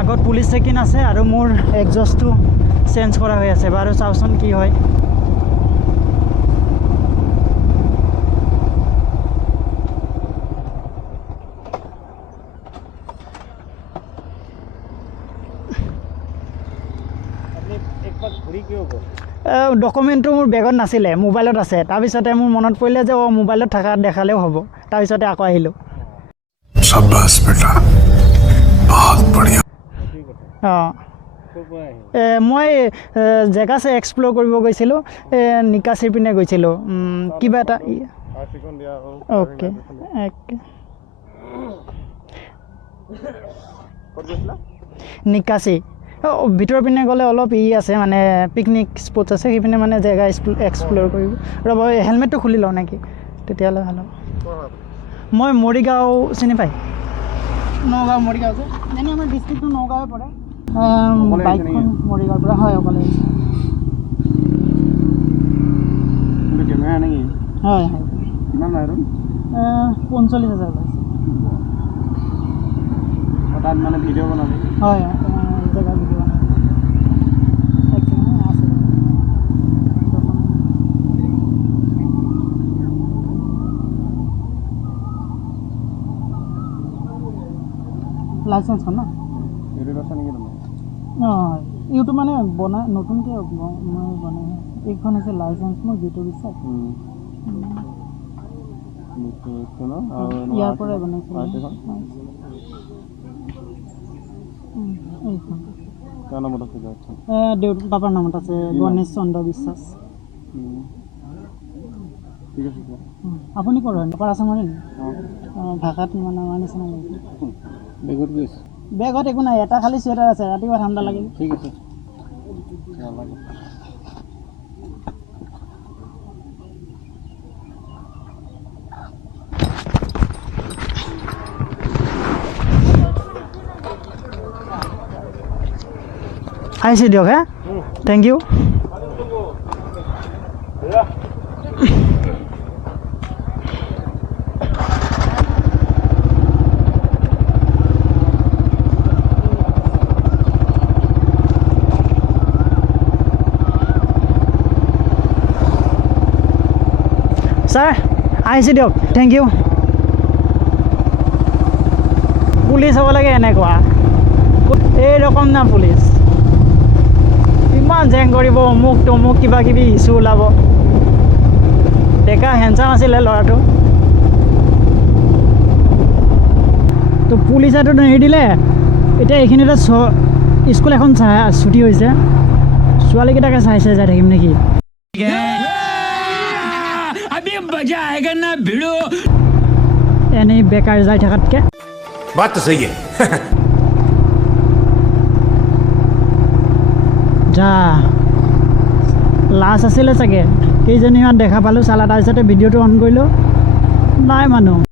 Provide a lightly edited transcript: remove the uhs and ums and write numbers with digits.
আগত পুলিচ চেকিন আছে আৰু মোৰ এক্সজষ্টটো চেঞ্জ কৰা হৈ আছে বাৰু চাওচোন কি হয় ডকুমেণ্টটো মোৰ বেগত নাছিলে মোবাইলত আছে তাৰপিছতে মোৰ মনত পৰিলে যে মোবাইলত থকা দেখালেও হ'ব তাৰপিছতে আকৌ আহিলোঁ शाबाश बेटा बहुत बढ़िया অঁ মই জেগা এক্সপ্ল'ৰ কৰিব গৈছিলোঁ নিকাচি পিনে গৈছিলোঁ কিবা এটা অ'কে নিকাচি ভিতৰৰ পিনে গ'লে অলপ আছে মানে পিকনিক স্পটছ আছে সেইপিনে মানে জেগা এক্সপ্ল'ৰ কৰিব ৰ'ব হেলমেটটো খুলি লওঁ নেকি তেতিয়াহ'লে ভাল হ'ব মই মৰিগাঁও চিনি পায় নগাঁও মৰিগাঁও যে এনেই আমাৰ ডিষ্ট্ৰিক্টটো নগাঁৱে পৰে বাইকখন মৰিগাঁৱৰ পৰা হয় অকলে হয় হয় 45,000 পাইছে তাত মানে ভিডিঅ' বনাবি হয় জেগা ভিডিঅ' লাইচেন্সখন ন অঁ ইউটিউব মানে বনাই নতুনকৈ মই বনাই এইখন হৈছে লাইচেন্স মোৰ জিতু বিশ্বাস ইয়াৰ পৰাই বনাইছিলোঁ এইখন পাপাৰ নামত আছে গণেশ চন্দ্ৰ বিশ্বাস আপুনি ক'ৰ হয় পাপাৰ আছামৰে নেকি ভাষাত মানে আমাৰ নিচিনা লাগিছে বেগত একো নাই এটা খালি চুৱেটাৰ আছে ৰাতিপুৱা ঠাণ্ডা লাগে ঠিক আছে আহিছে দিয়ক হে থেংক ইউ ছাৰ আহিছে দিয়ক থেংক ইউ পুলিচ হ'ব লাগে এনেকুৱা এই ৰকম না পুলিচ ইমান জেং কৰিব অমুক তমুক কিবা কিবি ইছ্যু ওলাব ডেকা হেণ্ডচাম আছিলে ল'ৰাটো তো পুলিচেতো এৰি দিলে এতিয়া এইখিনিতে স্কুল এখন ছুটি হৈছে ছোৱালীকেইটাকে চাই যাই থাকিম নেকি এনেই বেকাৰ যাই থকাতকৈ बात तो सही है যা লাষ্ট আছিলে চাগে কেইজনীমান দেখা পালোঁ চালা তাৰপিছতে ভিডিঅ'টো অন কৰিলোঁ নাই মানুহ